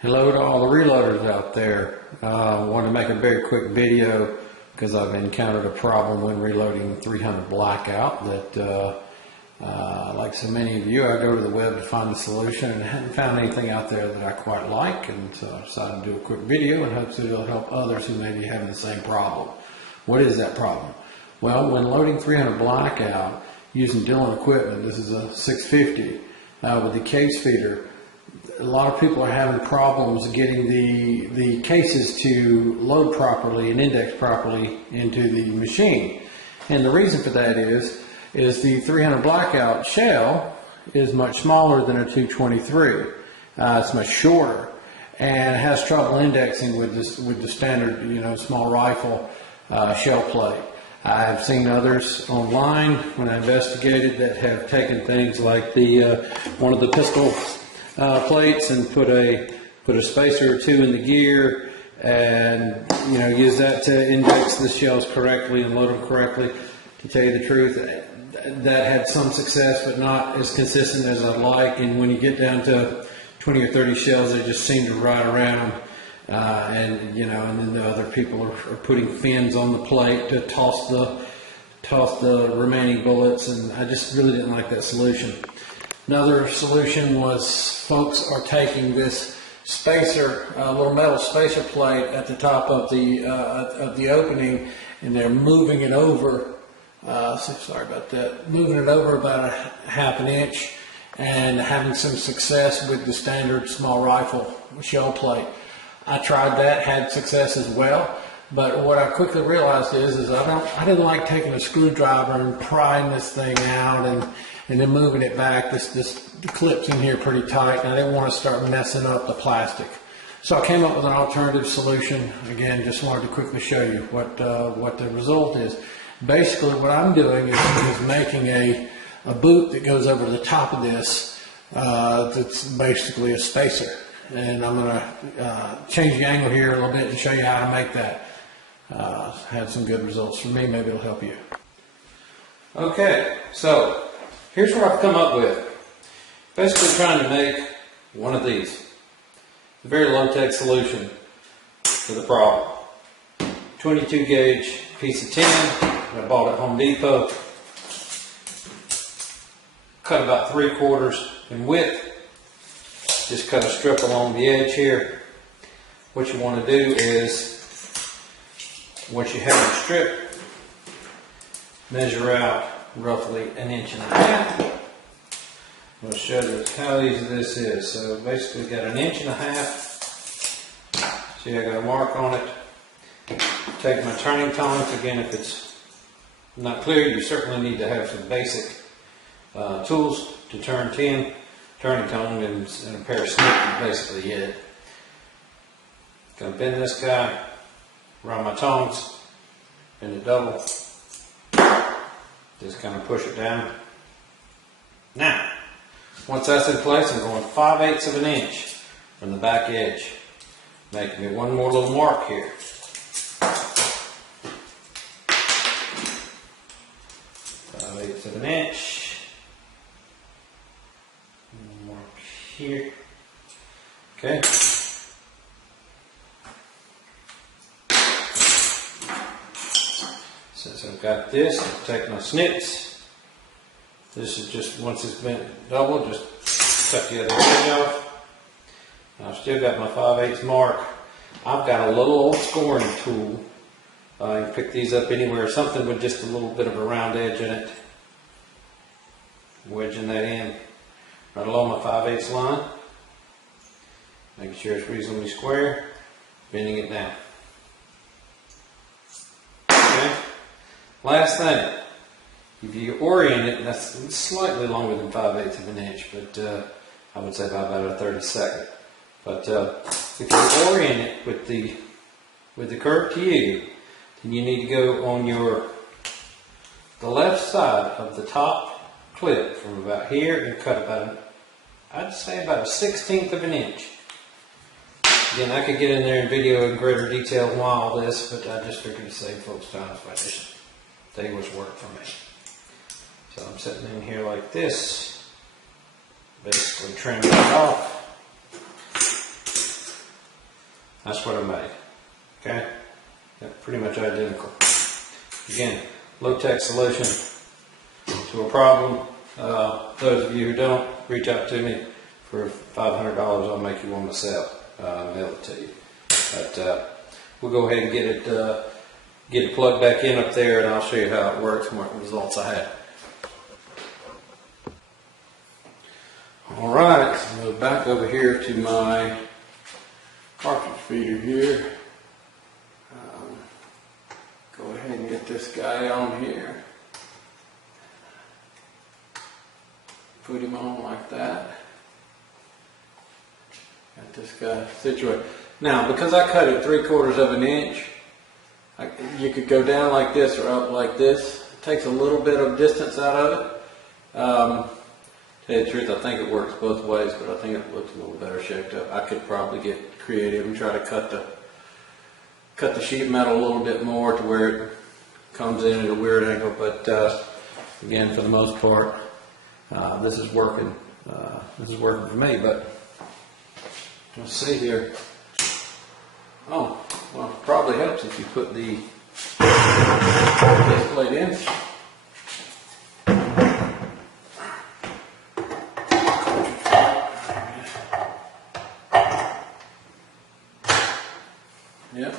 Hello to all the reloaders out there. I wanted to make a very quick video because I've encountered a problem when reloading 300 Blackout that, like so many of you, I go to the web to find the solution and hadn't found anything out there that I quite like, and so I decided to do a quick video in hopes that it'll help others who may be having the same problem. What is that problem? Well, when loading 300 Blackout using Dillon equipment, this is a 650 with the case feeder, a lot of people are having problems getting the cases to load properly and index properly into the machine. And the reason for that is the 300 Blackout shell is much smaller than a 223. It's much shorter and it has trouble indexing with the standard, small rifle shell plate. I've seen others online when I investigated that have taken things like one of the pistol plates and put a spacer or two in the gear and use that to index the shells correctly and load them correctly. To tell you the truth, that had some success but not as consistent as I'd like, and when you get down to 20 or 30 shells they just seem to ride around and then the other people are putting fins on the plate to toss the remaining bullets, and I just really didn't like that solution. Another solution was folks are taking this spacer, little metal spacer plate at the top of the opening, and they're moving it over. Sorry about that. Moving it over about a half an inch, and having some success with the standard small rifle shell plate. I tried that, had success as well. But what I quickly realized is I didn't like taking a screwdriver and prying this thing out and then moving it back. The clip's in here pretty tight, and I didn't want to start messing up the plastic. So I came up with an alternative solution. Again, just wanted to quickly show you what the result is. Basically, what I'm doing is making a boot that goes over the top of this. That's basically a spacer, and I'm going to change the angle here a little bit and show you how to make that. Had some good results for me. Maybe it'll help you. Okay, so here's what I've come up with. Basically trying to make one of these. A very low-tech solution for the problem. 22 gauge piece of tin I bought at Home Depot. Cut about 3/4 in width. Just cut a strip along the edge here. What you want to do is, once you have your strip, measure out roughly 1.5 inches. I'll show you how easy this is. So basically got 1.5 inches. See, I got a mark on it. Take my turning tongs. Again, if it's not clear, you certainly need to have some basic tools to turn tin. Turning tong and a pair of snips is basically it. Gonna bend this guy around my tongs, bend it double. Just kind of push it down. Now, once that's in place, I'm going 5/8 of an inch from the back edge, making me one more little mark here. 5/8 of an inch. Mark here. Okay. Since I've got this, I'll take my snips. This is just, once it's been double, just cut the other edge off. I've still got my 5/8 mark. I've got a little old scoring tool. You can pick these up anywhere. Something with just a little bit of a round edge in it. Wedging that in right along my 5/8 line. Making sure it's reasonably square. Bending it down. Okay. Last thing, if you orient it, that's slightly longer than 5/8 of an inch, but I would say by about a 32nd. But if you orient it with the curve to you, then you need to go on the left side of the top clip from about here and cut I'd say about a 1/16 of an inch. Again, I could get in there and video in greater detail why all this, but I just figured to save folks time, so I just tell you what's worked for me. So I'm sitting in here like this, basically trim that off. That's what I made. Okay? They're pretty much identical. Again, low-tech solution to a problem. Those of you who don't, reach out to me. For $500, I'll make you one myself. Mail it to you. But we'll go ahead and get it plugged back in up there, and I'll show you how it works and what results I had. All right, so move back over here to my cartridge feeder here. Go ahead and get this guy on here. Put him on like that. Got this guy situated. Now, because I cut it 3/4 of an inch, you could go down like this or up like this. It takes a little bit of distance out of it. To tell you the truth, I think it works both ways, but I think it looks a little better shaped up. I could probably get creative and try to cut the sheet metal a little bit more to where it comes in at a weird angle. But again, for the most part, this is working. This is working for me. But let's see here. Oh, well, it probably helps if you put the this plate in. Yep,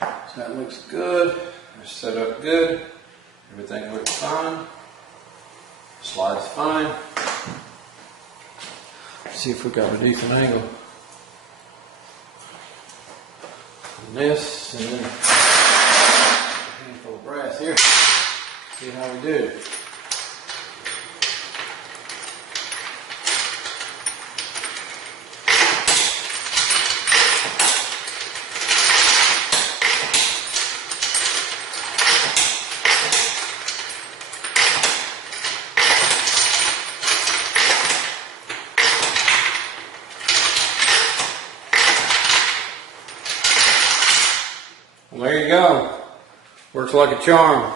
so that looks good. It's set up good. Everything looks fine. Slides fine. Let's see if we got a decent angle. This and then a handful of brass here. See how we do. Well, there you go. Works like a charm.